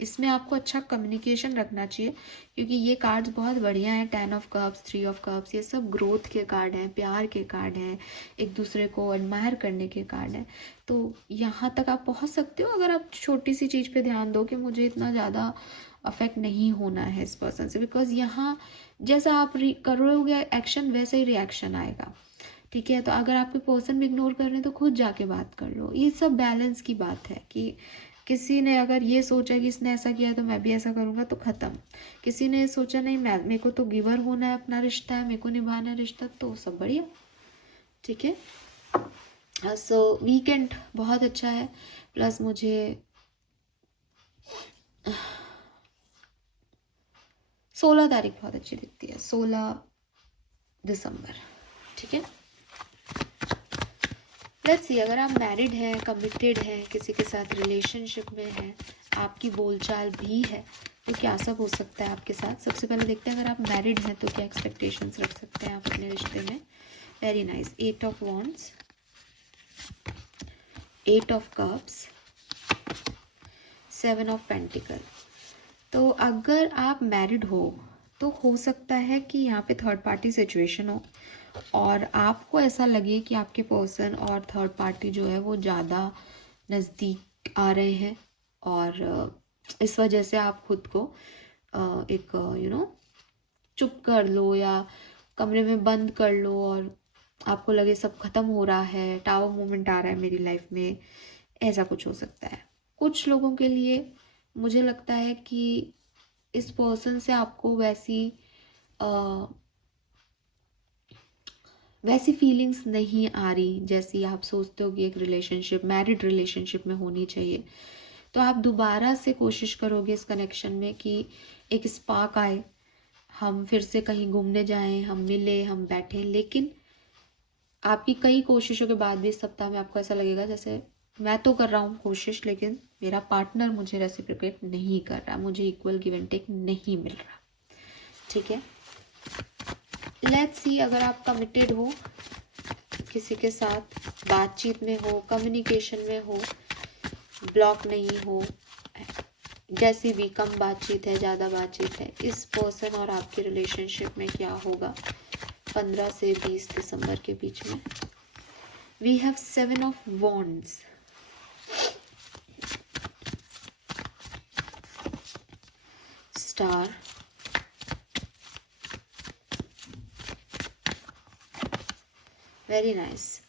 इसमें आपको अच्छा कम्युनिकेशन रखना चाहिए, क्योंकि ये कार्ड्स बहुत बढ़िया हैं। 10 ऑफ कप्स, 3 ऑफ कप्स, ये सब ग्रोथ के कार्ड हैं, प्यार के कार्ड हैं, एक दूसरे को एडमायर करने के कार्ड हैं। तो यहाँ तक आप पहुँच सकते हो अगर आप छोटी सी चीज़ पे ध्यान दो कि मुझे इतना ज़्यादा अफेक्ट नहीं होना है इस पर्सन से, बिकॉज यहाँ जैसा आप करोगे एक्शन वैसा ही रिएक्शन आएगा, ठीक है। तो अगर आपके पर्सन भी इग्नोर कर रहे हैं तो खुद जाके बात कर लो। ये सब बैलेंस की बात है कि किसी ने अगर ये सोचा कि इसने ऐसा किया तो मैं भी ऐसा करूँगा, तो ख़त्म। किसी ने सोचा नहीं मेरे को तो गिवर होना है, अपना रिश्ता है, मेरे को निभाना है रिश्ता, तो सब बढ़िया, ठीक है। सो वीकेंड बहुत अच्छा है। प्लस मुझे 16 तारीख बहुत अच्छी दिखती है, 16 दिसंबर, ठीक है। लेट्स सी, अगर आप मैरिड हैं, कमिटेड हैं, किसी के साथ रिलेशनशिप में हैं, आपकी बोलचाल भी है, तो क्या सब हो सकता है आपके साथ। सबसे पहले देखते हैं अगर आप मैरिड हैं तो क्या एक्सपेक्टेशंस रख सकते हैं आप अपने रिश्ते में। Very nice. 8 of wands, 8 of cups, 7 of pentacle. तो अगर आप मैरिड हो तो हो सकता है कि यहाँ पे थर्ड पार्टी सिचुएशन हो और आपको ऐसा लगे कि आपके पर्सन और थर्ड पार्टी जो है वो ज़्यादा नज़दीक आ रहे हैं, और इस वजह से आप खुद को एक चुप कर लो या कमरे में बंद कर लो और आपको लगे सब ख़त्म हो रहा है, टावर मोमेंट आ रहा है मेरी लाइफ में, ऐसा कुछ हो सकता है। कुछ लोगों के लिए मुझे लगता है कि इस पर्सन से आपको वैसी फीलिंग्स नहीं आ रही जैसी आप सोचते हो कि एक रिलेशनशिप, मैरिड रिलेशनशिप में होनी चाहिए। तो आप दोबारा से कोशिश करोगे इस कनेक्शन में कि एक स्पार्क आए, हम फिर से कहीं घूमने जाएं, हम मिले, हम बैठें। लेकिन आपकी कई कोशिशों के बाद भी इस सप्ताह में आपको ऐसा लगेगा जैसे मैं तो कर रहा हूँ कोशिश, लेकिन मेरा पार्टनर मुझे रेसिप्रोकेट नहीं कर रहा, मुझे इक्वल गिव एंड टेक नहीं मिल रहा, ठीक है। लेट्स सी, अगर आप कमिटेड हो, किसी के साथ बातचीत में हो, कम्युनिकेशन में हो, ब्लॉक नहीं हो, जैसी भी कम बातचीत है ज़्यादा बातचीत है, इस पर्सन और आपके रिलेशनशिप में क्या होगा 15 से 20 दिसंबर के बीच में। We have 7 of wands, star, very nice.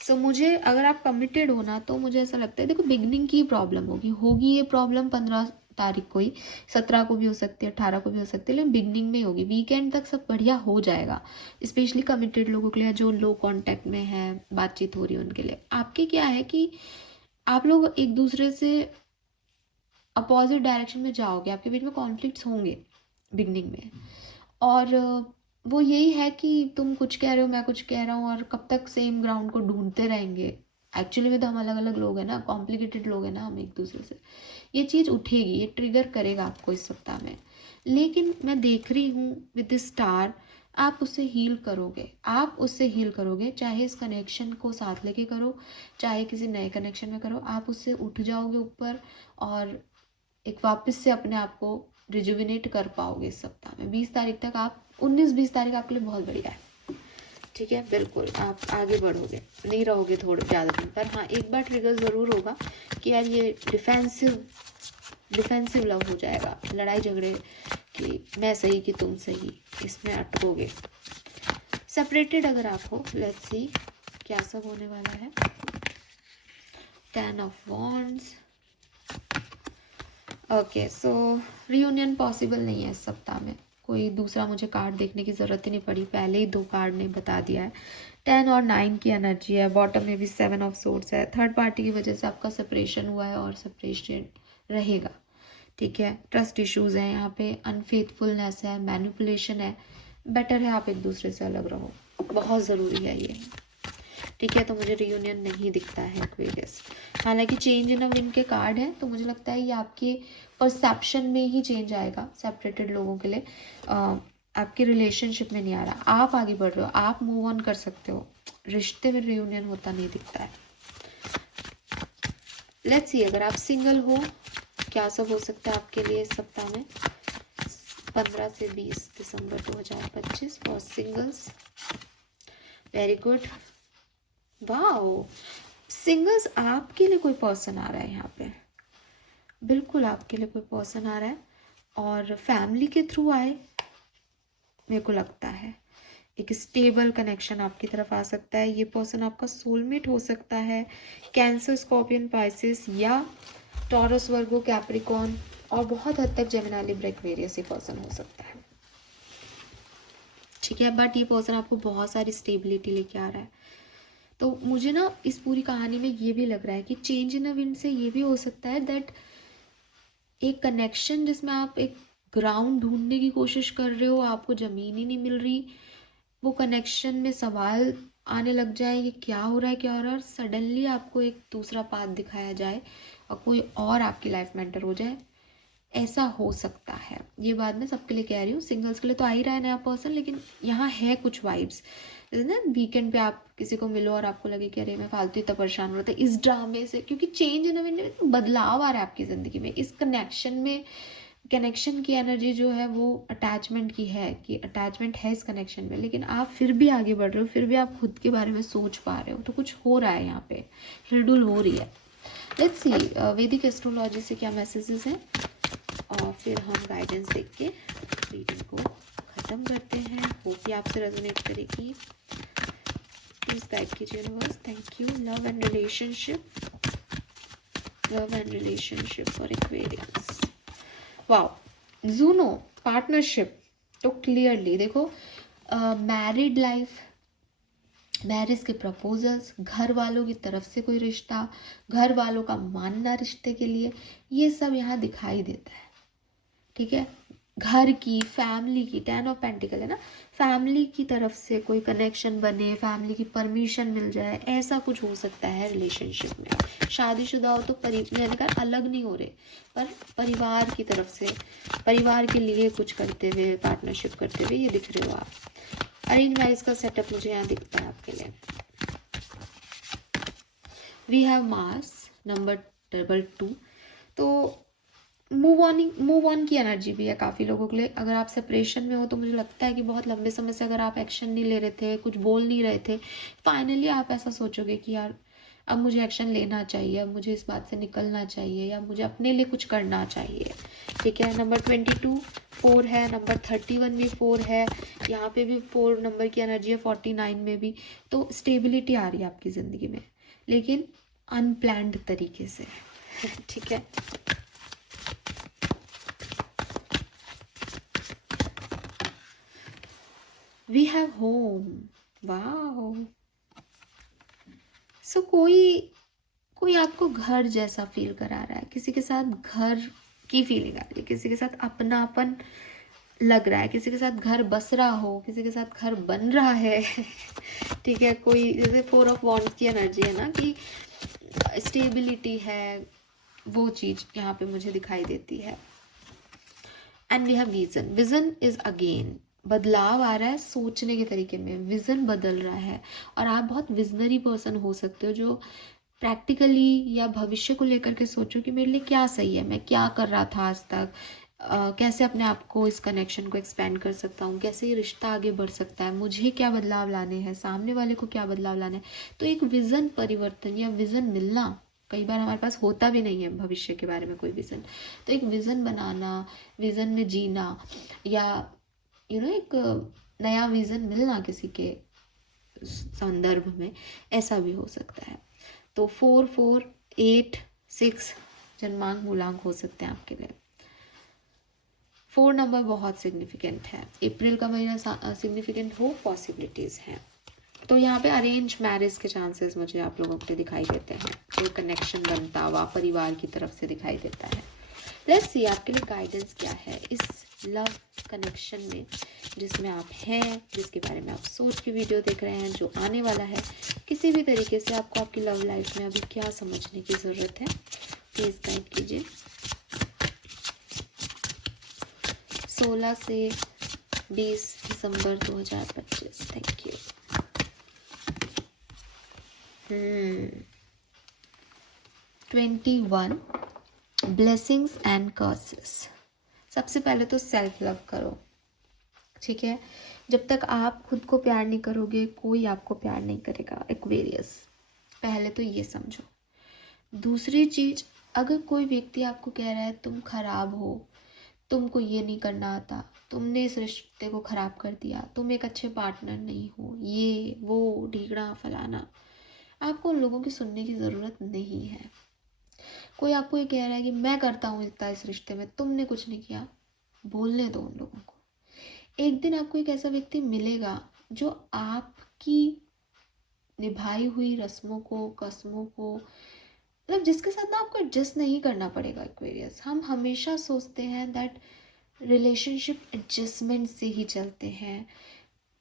So मुझे अगर आप कमिटेड हो ना, तो मुझे ऐसा लगता है, देखो बिगनिंग की प्रॉब्लम होगी ये प्रॉब्लम 15 तारीख को ही, 17 को भी हो सकती है, 18 को भी हो सकती है, लेकिन बिगनिंग में ही होगी। वीकेंड तक सब बढ़िया हो जाएगा, स्पेशली कमिटेड लोगों के लिए, जो लो कांटेक्ट में है, बातचीत हो रही है उनके लिए। आपके क्या है कि आप लोग एक दूसरे से अपोजिट डायरेक्शन में जाओगे, आपके बीच में कॉन्फ्लिक्ट्स होंगे बिगनिंग में, और वो यही है कि तुम कुछ कह रहे हो मैं कुछ कह रहा हूँ, और कब तक सेम ग्राउंड को ढूंढते रहेंगे। एक्चुअली में तो हम अलग अलग लोग हैं ना, कॉम्प्लिकेटेड लोग हैं ना हम एक दूसरे से। ये चीज़ उठेगी, ये ट्रिगर करेगा आपको इस सप्ताह में, लेकिन मैं देख रही हूँ विद द स्टार आप उससे हील करोगे, आप उससे हील करोगे, चाहे इस कनेक्शन को साथ लेके करो, चाहे किसी नए कनेक्शन में करो, आप उससे उठ जाओगे ऊपर, और एक वापस से अपने आप को रिजुविनेट कर पाओगे इस सप्ताह में। 20 तारीख तक आप 19-20 तारीख आपके लिए बहुत बढ़िया है, ठीक है। बिल्कुल आप आगे बढ़ोगे, नहीं रहोगे थोड़े ज़्यादा दिन, पर हाँ एक बार ट्रिगर ज़रूर होगा कि यार ये डिफेंसिव लव हो जाएगा, लड़ाई झगड़े कि मैं सही कि तुम सही, इसमें अटकोगे। सेपरेटेड अगर आप हो, लेट्स सी क्या सब होने वाला है। 10 of wands, okay. So reunion possible नहीं है इस सप्ताह में, कोई दूसरा मुझे कार्ड देखने की ज़रूरत ही नहीं पड़ी, पहले ही 2 कार्ड ने बता दिया है। 10 और 9 की एनर्जी है, बॉटम में भी 7 ऑफ सोर्ड्स है। थर्ड पार्टी की वजह से आपका सेपरेशन हुआ है और सेपरेशन रहेगा, ठीक है। ट्रस्ट इश्यूज हैं यहाँ पे, अनफेथफुलनेस है, मैनिपुलेशन है। बेटर है आप एक दूसरे से अलग रहो, बहुत ज़रूरी है ये, ठीक है। तो मुझे रियूनियन नहीं दिखता है एक्वेरियस, हालांकि चेंज इन अ विन के कार्ड है, तो मुझे लगता है ये आपके परसेप्शन में ही चेंज आएगा सेपरेटेड लोगों के लिए। आपके रिलेशनशिप में नहीं आ रहा, आप आगे बढ़ रहे हो, आप मूव ऑन कर सकते हो, रिश्ते में रियूनियन होता नहीं दिखता है। लेट्स सी अगर आप सिंगल हो क्या सब हो सकता है आपके लिए इस सप्ताह में 15 से 20 दिसंबर 2025 for singles. Very good, wow. Singles आपके लिए कोई पर्सन आ रहा है यहाँ पे, बिल्कुल आपके लिए कोई पर्सन आ रहा है, और फैमिली के थ्रू आए मेरे को लगता है। एक स्टेबल कनेक्शन आपकी तरफ आ सकता है, ये पर्सन आपका सोलमेट हो सकता है। कैंसर, स्कॉर्पियन, पाइसिस या टॉरस, वर्गो, कैप्रिकॉर्न, और बहुत हद तक जेमिनी, लिब्रा, एक्वेरियस ये पर्सन हो सकता है, ठीक है। बट ये पर्सन आपको बहुत सारी स्टेबिलिटी लेके आ रहा है। तो मुझे ना इस पूरी कहानी में ये भी लग रहा है कि चेंज इन अ विंड से ये भी हो सकता है दैट एक कनेक्शन जिसमें आप एक ग्राउंड ढूंढने की कोशिश कर रहे हो, आपको ज़मीन ही नहीं मिल रही, वो कनेक्शन में सवाल आने लग जाए ये क्या हो रहा है क्या हो रहा है, और सडनली आपको एक दूसरा पाथ दिखाया जाए और कोई और आपकी लाइफ में एंटर हो जाए, ऐसा हो सकता है। ये बात मैं सबके लिए कह रही हूँ, सिंगल्स के लिए तो आ ही रहा है नया पर्सन, लेकिन यहाँ है कुछ वाइब्स, जैसे ना वीकेंड पे आप किसी को मिलो और आपको लगे कि अरे मैं फालतू इतना परेशान हो रहा था इस ड्रामे से, क्योंकि चेंज इन में बदलाव आ रहा है आपकी ज़िंदगी में, इस कनेक्शन की एनर्जी जो है वो अटैचमेंट की है, कि अटैचमेंट है इस कनेक्शन में, लेकिन आप फिर भी आगे बढ़ रहे हो, फिर भी आप खुद के बारे में सोच पा रहे हो, तो कुछ हो रहा है यहाँ पे, हिलडुल हो रही है। लेट्स सी वैदिक एस्ट्रोलॉजी से क्या मैसेजेस हैं, और फिर हम गाइडेंस देख के रीडिंग को ख़त्म करते हैं। होप कि आपसे रेजोनेट करेगी, प्लीज़ गाइड कीजिए universe. Thank you. Love and relationship for Aquarians. Wow, Juno, partnership, तो क्लियरली देखो मैरिड लाइफ, मैरिज के प्रपोजल्स, घर वालों की तरफ से कोई रिश्ता, घर वालों का मानना रिश्ते के लिए, ये सब यहाँ दिखाई देता है, ठीक है। घर की, फैमिली की, 10 ऑफ पेंटिकल है ना, फैमिली की तरफ से कोई कनेक्शन बने, फैमिली की परमिशन मिल जाए, ऐसा कुछ हो सकता है रिलेशनशिप में। शादीशुदा हो तो मैंने कहा अलग नहीं हो रहे, पर परिवार की तरफ से, परिवार के लिए कुछ करते हुए, पार्टनरशिप करते हुए ये दिख रहे हो आप। अरेंज मैरिज का सेटअप मुझे यहाँ दिखता है आपके लिए। We have Mars number 2. तो मूव ऑन की एनर्जी भी है काफ़ी लोगों के लिए। अगर आप सेपरेशन में हो तो मुझे लगता है कि बहुत लंबे समय से अगर आप एक्शन नहीं ले रहे थे, कुछ बोल नहीं रहे थे, फाइनली आप ऐसा सोचोगे कि यार अब मुझे एक्शन लेना चाहिए, अब मुझे इस बात से निकलना चाहिए, या मुझे अपने लिए कुछ करना चाहिए। ठीक है, नंबर 22 4 है, नंबर 31 भी 4 है, यहाँ पे भी 4 नंबर की एनर्जी है, 49 में भी। तो स्टेबिलिटी आ रही है आपकी ज़िंदगी में, लेकिन अनप्लैन्ड तरीके से। ठीक है, वी हैव होम। वाओ। सो कोई आपको घर जैसा फील करा रहा है, किसी के साथ घर की फीलिंग आ रही है, किसी के साथ अपनापन लग रहा है, किसी के साथ घर बस रहा हो, किसी के साथ घर बन रहा है। ठीक है, कोई जैसे 4 ऑफ वॉन्ड्स की एनर्जी है ना कि स्टेबिलिटी है, वो चीज़ यहाँ पे मुझे दिखाई देती है। And we have vision. Vision is again बदलाव आ रहा है सोचने के तरीके में, विजन बदल रहा है। और आप बहुत विजनरी पर्सन हो सकते हो जो प्रैक्टिकली या भविष्य को लेकर के सोचो कि मेरे लिए क्या सही है, मैं क्या कर रहा था आज तक, कैसे अपने आप को, इस कनेक्शन को एक्सपेंड कर सकता हूँ, कैसे ये रिश्ता आगे बढ़ सकता है, मुझे क्या बदलाव लाने हैं, सामने वाले को क्या बदलाव लाने हैं। तो एक विजन परिवर्तन या विजन मिलना, कई बार हमारे पास होता भी नहीं है भविष्य के बारे में कोई विजन, तो एक विजन बनाना, विजन में जीना, या एक नया विजन मिलना किसी के संदर्भ में, ऐसा भी हो सकता है। तो 4 4 8 6 जन्मांक मूलांक हो सकते हैं आपके लिए। 4 नंबर बहुत सिग्निफिकेंट है, अप्रैल का महीना सिग्निफिकेंट हो, पॉसिबिलिटीज़ हैं। तो यहाँ पे अरेंज मैरिज के चांसेस मुझे आप लोगों के लिए दिखाई देते हैं, कोई कनेक्शन बनता हुआ परिवार की तरफ से दिखाई देता है। लेट्स सी आपके लिए गाइडेंस क्या है इस लव कनेक्शन में जिसमें आप हैं, जिसके बारे में आप सोच के वीडियो देख रहे हैं, जो आने वाला है। किसी भी तरीके से आपको आपकी लव लाइफ में अभी क्या समझने की ज़रूरत है, प्लीज़ गाइड कीजिए। 16 से 20 दिसंबर 2025। Thank you. 21 blessings and curses. सबसे पहले तो सेल्फ लव करो। ठीक है, जब तक आप खुद को प्यार नहीं करोगे कोई आपको प्यार नहीं करेगा, एक्वेरियस। पहले तो ये समझो। दूसरी चीज, अगर कोई व्यक्ति आपको कह रहा है तुम खराब हो, तुमको ये नहीं करना आता, तुमने इस रिश्ते को खराब कर दिया, तुम एक अच्छे पार्टनर नहीं हो, ये वो ढीगड़ा फलाना, आपको उन लोगों की सुनने की ज़रूरत नहीं है। कोई आपको ये कह रहा है कि मैं करता हूँ इतना इस रिश्ते में, तुमने कुछ नहीं किया, बोलने दो उन लोगों को। एक दिन आपको एक ऐसा व्यक्ति मिलेगा जो आपकी निभाई हुई रस्मों को, कसमों को, मतलब जिसके साथ ना आपको एडजस्ट नहीं करना पड़ेगा। एक्वेरियस, हम हमेशा सोचते हैं दैट रिलेशनशिप एडजस्टमेंट से ही चलते हैं,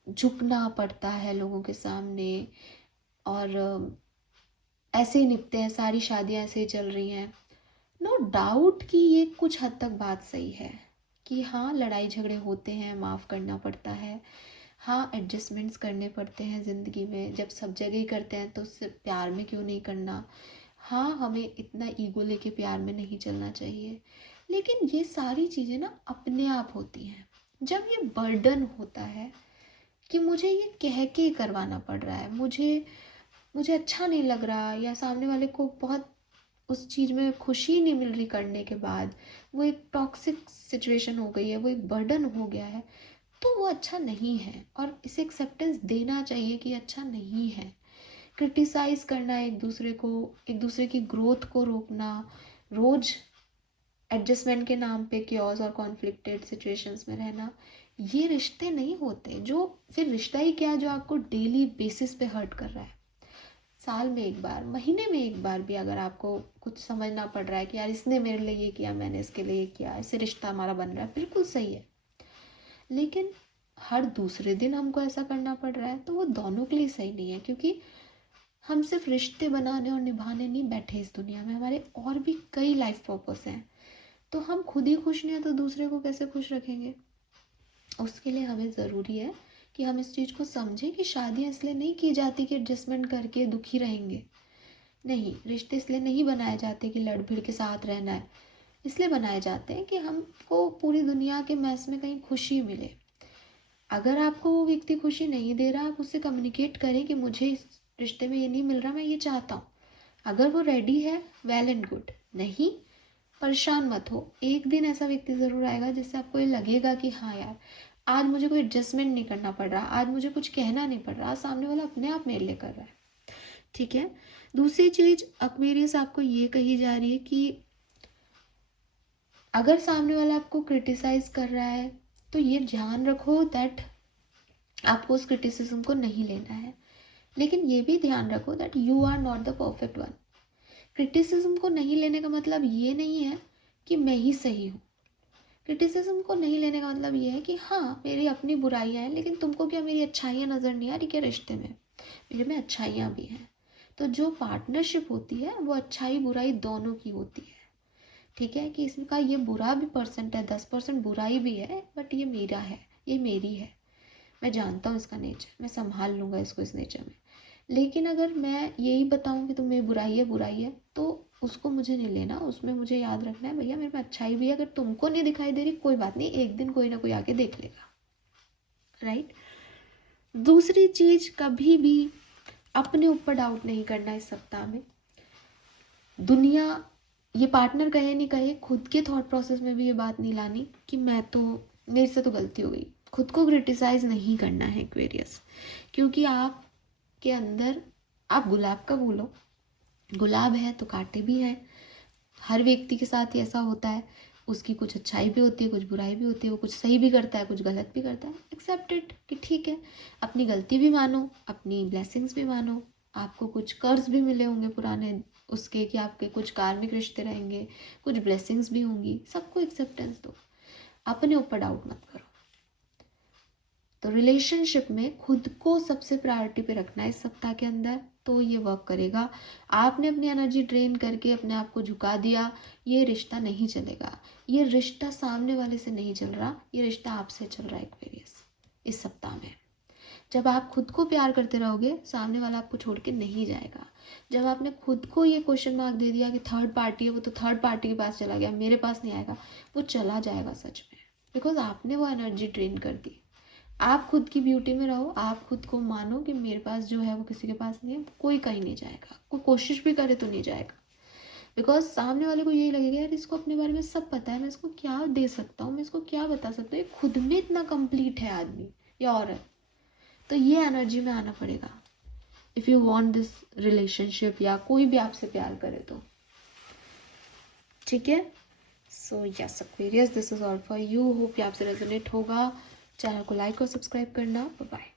झुकना पड़ता है लोगों के सामने, और ऐसे ही निपटे हैं, सारी शादियां ऐसे ही चल रही हैं। नो डाउट कि ये कुछ हद तक बात सही है कि हाँ, लड़ाई झगड़े होते हैं, माफ़ करना पड़ता है, हाँ एडजस्टमेंट्स करने पड़ते हैं ज़िंदगी में, जब सब जगह ही करते हैं तो सिर्फ प्यार में क्यों नहीं करना। हाँ, हमें इतना ईगो लेके प्यार में नहीं चलना चाहिए। लेकिन ये सारी चीज़ें ना अपने आप होती हैं। जब ये बर्डन होता है कि मुझे ये कह के करवाना पड़ रहा है, मुझे अच्छा नहीं लग रहा, या सामने वाले को बहुत उस चीज़ में खुशी नहीं मिल रही करने के बाद, वो एक टॉक्सिक सिचुएशन हो गई है, वो एक बर्डन हो गया है, तो वो अच्छा नहीं है और इसे एक्सेप्टेंस देना चाहिए कि अच्छा नहीं है। क्रिटिसाइज करना एक दूसरे को, एक दूसरे की ग्रोथ को रोकना, रोज एडजस्टमेंट के नाम पे क्योस और कॉन्फ्लिक्टेड सिचुएशंस में रहना, ये रिश्ते नहीं होते। जो फिर रिश्ता ही क्या जो आपको डेली बेसिस पे हर्ट कर रहा है। साल में एक बार, महीने में एक बार भी अगर आपको कुछ समझना पड़ रहा है कि यार इसने मेरे लिए ये किया, मैंने इसके लिए ये किया, इससे रिश्ता हमारा बन रहा है, बिल्कुल सही है। लेकिन हर दूसरे दिन हमको ऐसा करना पड़ रहा है तो वो दोनों के लिए सही नहीं है, क्योंकि हम सिर्फ रिश्ते बनाने और निभाने नहीं बैठे इस दुनिया में, हमारे और भी कई लाइफ पर्पस हैं। तो हम खुद ही खुश नहीं हैं तो दूसरे को कैसे खुश रखेंगे। उसके लिए हमें ज़रूरी है कि हम इस चीज़ को समझें कि शादियाँ इसलिए नहीं की जाती कि एडजस्टमेंट करके दुखी रहेंगे। नहीं, रिश्ते इसलिए नहीं बनाए जाते कि लड़ भिड़ के साथ रहना है, इसलिए बनाए जाते हैं कि हमको पूरी दुनिया के मैस में कहीं खुशी मिले। अगर आपको वो व्यक्ति खुशी नहीं दे रहा, आप उससे कम्युनिकेट करें कि मुझे इस रिश्ते में ये नहीं मिल रहा, मैं ये चाहता हूँ। अगर वो रेडी है, वेल एंड गुड। नहीं, परेशान मत हो। एक दिन ऐसा व्यक्ति ज़रूर आएगा जिससे आपको ये लगेगा कि हाँ यार, आज मुझे कोई एडजस्टमेंट नहीं करना पड़ रहा, आज मुझे कुछ कहना नहीं पड़ रहा, आज सामने वाला अपने आप मेरे लिए कर रहा है। ठीक है। दूसरी चीज एक्वेरियस आपको ये कही जा रही है कि अगर सामने वाला आपको क्रिटिसाइज कर रहा है तो ये ध्यान रखो दैट आपको उस क्रिटिसिज्म को नहीं लेना है, लेकिन ये भी ध्यान रखो that you are not the perfect one. Criticism को नहीं लेने का मतलब ये नहीं है कि मैं ही सही हूँ। क्रिटिसिज्म को नहीं लेने का मतलब ये है कि हाँ, मेरी अपनी बुराइयाँ हैं, लेकिन तुमको क्या मेरी अच्छाइयाँ नज़र नहीं आ रही क्या? रिश्ते में मेरे में अच्छाइयाँ भी हैं। तो जो पार्टनरशिप होती है वो अच्छाई बुराई दोनों की होती है। ठीक है, कि इसका ये बुरा भी परसेंट है, 10% बुराई भी है, बट ये मेरा है, ये मेरी है, मैं जानता हूँ इसका नेचर, मैं संभाल लूँगा इसको इस नेचर में। लेकिन अगर मैं यही बताऊँ कि तुम्हें बुराई है, तो उसको मुझे नहीं लेना, उसमें मुझे याद रखना है भैया मेरे में अच्छाई भी है। अगर तुमको नहीं दिखाई दे रही, कोई बात नहीं, एक दिन कोई ना कोई आके देख लेगा। राइट। दूसरी चीज, कभी भी अपने ऊपर डाउट नहीं करना इस सप्ताह में। दुनिया, ये पार्टनर कहे नहीं कहे, खुद के थॉट प्रोसेस में भी ये बात नहीं लानी कि मेरे से तो गलती हो गई। खुद को क्रिटिसाइज नहीं करना है एक्वेरियस, क्योंकि आपके अंदर, आप गुलाब का फूल हो, गुलाब है तो कांटे भी हैं। हर व्यक्ति के साथ ही ऐसा होता है, उसकी कुछ अच्छाई भी होती है, कुछ बुराई भी होती है, वो कुछ सही भी करता है, कुछ गलत भी करता है। एक्सेप्ट इट कि ठीक है, अपनी गलती भी मानो, अपनी ब्लेसिंग्स भी मानो। आपको कुछ कर्ज भी मिले होंगे पुराने उसके, कि आपके कुछ कार्मिक रिश्ते रहेंगे, कुछ ब्लेसिंग्स भी होंगी, सबको एक्सेप्टेंस दो, अपने ऊपर डाउट मत करो। तो रिलेशनशिप में खुद को सबसे प्रायोरिटी पे रखना है इस सप्ताह के अंदर, तो ये वर्क करेगा। आपने अपनी एनर्जी ड्रेन करके अपने आप को झुका दिया, ये रिश्ता नहीं चलेगा। ये रिश्ता सामने वाले से नहीं चल रहा, ये रिश्ता आपसे चल रहा है एक्वेरियस इस सप्ताह में। जब आप खुद को प्यार करते रहोगे, सामने वाला आपको छोड़ के नहीं जाएगा। जब आपने खुद को ये क्वेश्चन मार्क दे दिया कि थर्ड पार्टी है, वो तो थर्ड पार्टी के पास चला गया, मेरे पास नहीं आएगा, वो चला जाएगा सच में, बिकॉज आपने वो एनर्जी ड्रेन कर दी। आप खुद की ब्यूटी में रहो, आप खुद को मानो कि मेरे पास जो है वो किसी के पास नहीं है, कोई कहीं नहीं जाएगा, कोई कोशिश भी करे तो नहीं जाएगा। बिकॉज सामने वाले को यही लगेगा यार, इसको अपने बारे में सब पता है, मैं इसको क्या दे सकता हूँ, मैं इसको क्या बता सकता हूँ, ये खुद में इतना कंप्लीट है आदमी या औरत। तो ये एनर्जी में आना पड़ेगा if you want this relationship, या कोई भी आपसे प्यार करे तो। ठीक है। So yes Aquarius, this is all for you. Hope ये आपसे रेजोनेट होगा। चैनल को लाइक और सब्सक्राइब करना। Bye bye.